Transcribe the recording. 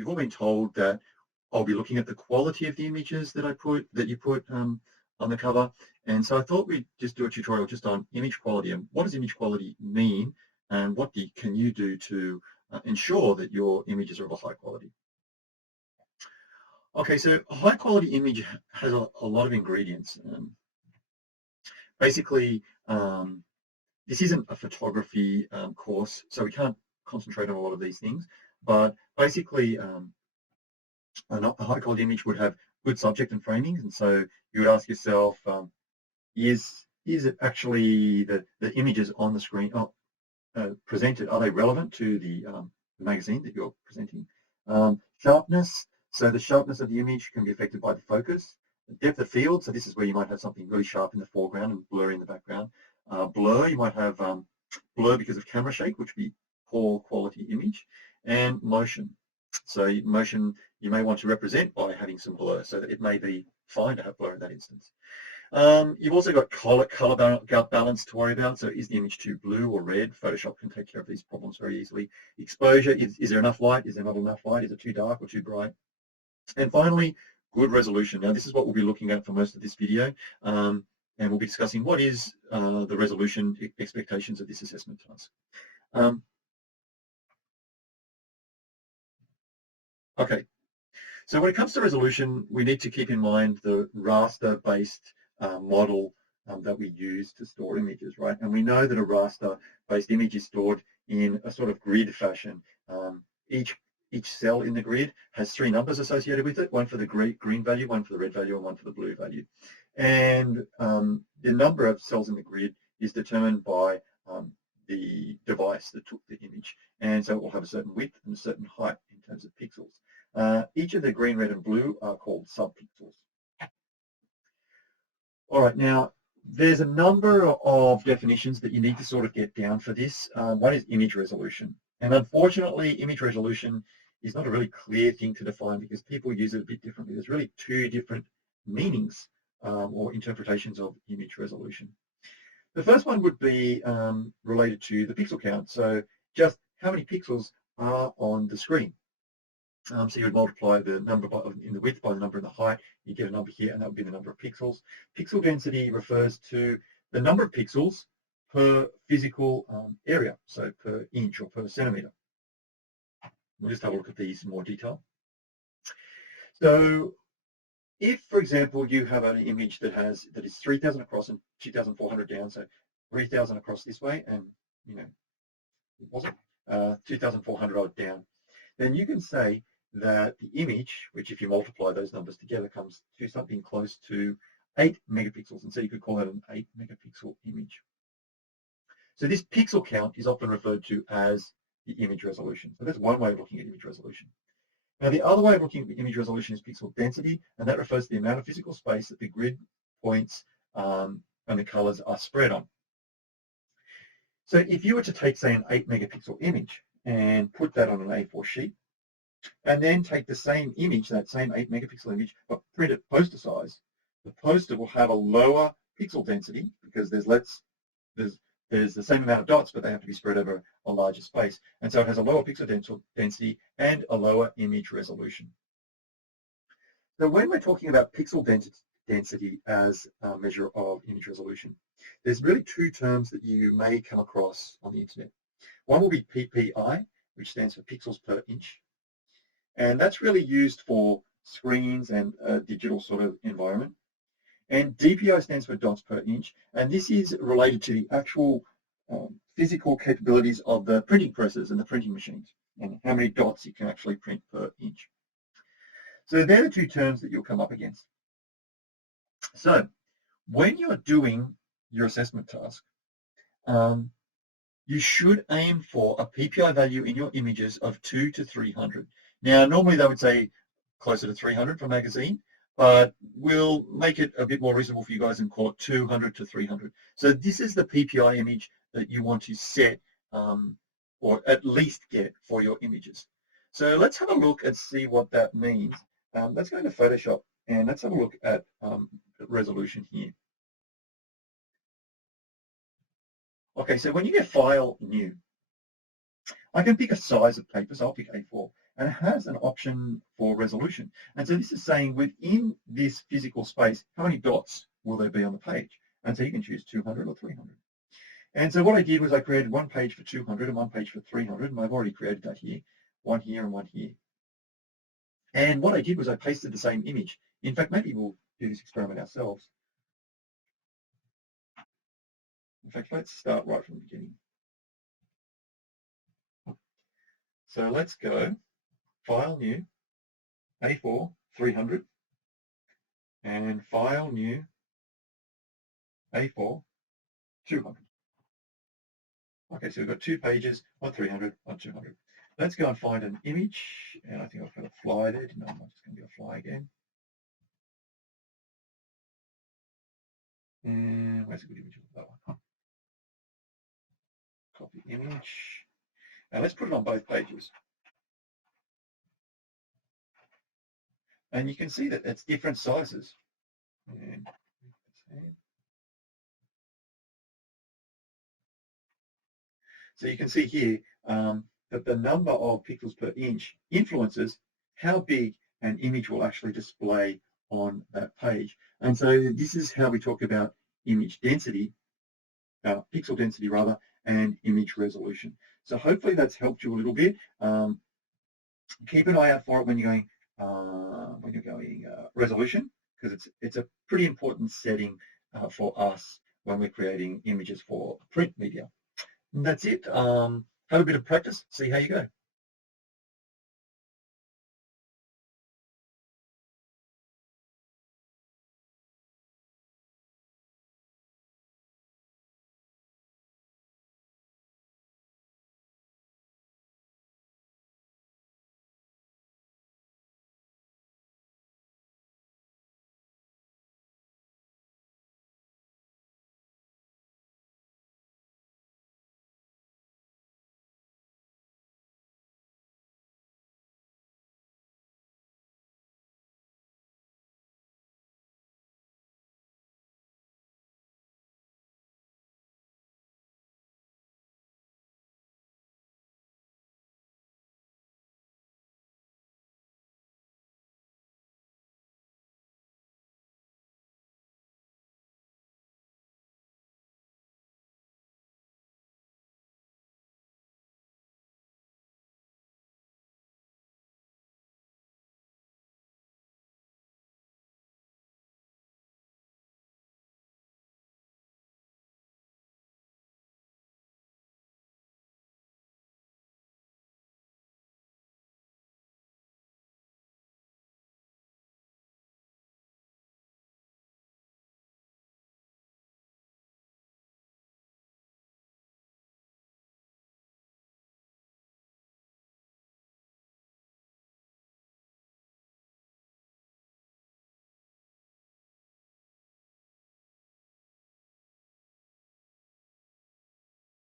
you've all been told that I'll be looking at the quality of the images that you put on the cover. And so I thought we'd just do a tutorial just on image quality and what does image quality mean and what can you do to ensure that your images are of a high quality. Okay, so a high quality image has a lot of ingredients. Basically, this isn't a photography course, so we can't concentrate on a lot of these things, but basically a high quality image would have good subject and framing, and so you would ask yourself, is it actually the images on the screen presented, are they relevant to the magazine that you're presenting? Sharpness, so the sharpness of the image can be affected by the focus. Depth of field, so this is where you might have something really sharp in the foreground and blurry in the background. Blur, you might have blur because of camera shake, which would be poor quality image. And motion, so motion you may want to represent by having some blur, so that it may be fine to have blur in that instance. You've also got color balance to worry about. So is the image too blue or red? Photoshop can take care of these problems very easily. Exposure, is there enough light? Is there not enough light? Is it too dark or too bright? And finally, good resolution. Now, this is what we'll be looking at for most of this video. And we'll be discussing what is the resolution expectations of this assessment task. Okay, so when it comes to resolution, we need to keep in mind the raster-based model that we use to store images, right? And we know that a raster-based image is stored in a sort of grid fashion. Each cell in the grid has 3 numbers associated with it, one for the green value, one for the red value, and one for the blue value. And the number of cells in the grid is determined by the device that took the image. And so it will have a certain width and a certain height in terms of pixels. Each of the green, red, and blue are called subpixels. All right, now there's a number of definitions that you need to sort of get down for this. One is image resolution. And unfortunately, image resolution is not a really clear thing to define because people use it a bit differently. There's really 2 different meanings or interpretations of image resolution. The first one would be related to the pixel count. So just how many pixels are on the screen. So you would multiply the number in the width by the number in the height, you get a number here, and that would be the number of pixels. Pixel density refers to the number of pixels per physical area, so per inch or per centimeter. We'll just have a look at these in more detail. So if, for example, you have an image that is 3,000 across and 2,400 down, so 3,000 across this way, and what was it? 2,400 odd down, then you can say that the image, which if you multiply those numbers together comes to something close to 8 megapixels, and so you could call that an 8 megapixel image. So this pixel count is often referred to as the image resolution. So that's one way of looking at image resolution. Now the other way of looking at the image resolution is pixel density, and that refers to the amount of physical space that the grid points and the colors are spread on. So if you were to take, say, an 8 megapixel image and put that on an A4 sheet, and then take the same image, that same 8 megapixel image, but print it poster size, the poster will have a lower pixel density because there's the same amount of dots, but they have to be spread over a larger space. And so it has a lower pixel density and a lower image resolution. So when we're talking about pixel density as a measure of image resolution, there's really 2 terms that you may come across on the internet. One will be PPI, which stands for pixels per inch. And that's really used for screens and a digital sort of environment. And DPI stands for dots per inch. And this is related to the actual physical capabilities of the printing presses and the printing machines and how many dots you can actually print per inch. So they're the 2 terms that you'll come up against. So when you're doing your assessment task, you should aim for a PPI value in your images of 200 to 300. Now, normally they would say closer to 300 for magazine, but we'll make it a bit more reasonable for you guys and call it 200 to 300. So this is the PPI image that you want to set or at least get for your images. So let's have a look and see what that means. Let's go into Photoshop and let's have a look at resolution here. Okay, so when you get File, New, I can pick a size of paper, so I'll pick A4, and it has an option for resolution. And so this is saying within this physical space, how many dots will there be on the page? And so you can choose 200 or 300. And so what I did was I created one page for 200 and one page for 300, and I've already created that here, one here and one here. And what I did was I pasted the same image. In fact, maybe we'll do this experiment ourselves. In fact, let's start right from the beginning. So let's go File New, A4, 300, and File New, A4, 200. Okay, so we've got two pages, one 300, one 200. Let's go and find an image, and I think I've got a fly there. No, I'm just going to do a fly again. And where's a good image of that one? Copy image. Now let's put it on both pages. And you can see that it's different sizes. And so you can see here that the number of pixels per inch influences how big an image will actually display on that page. And so this is how we talk about image density, pixel density rather, and image resolution. So hopefully that's helped you a little bit. Keep an eye out for it when you're going resolution, because it's a pretty important setting for us when we're creating images for print media. And that's it. Have a bit of practice, see how you go.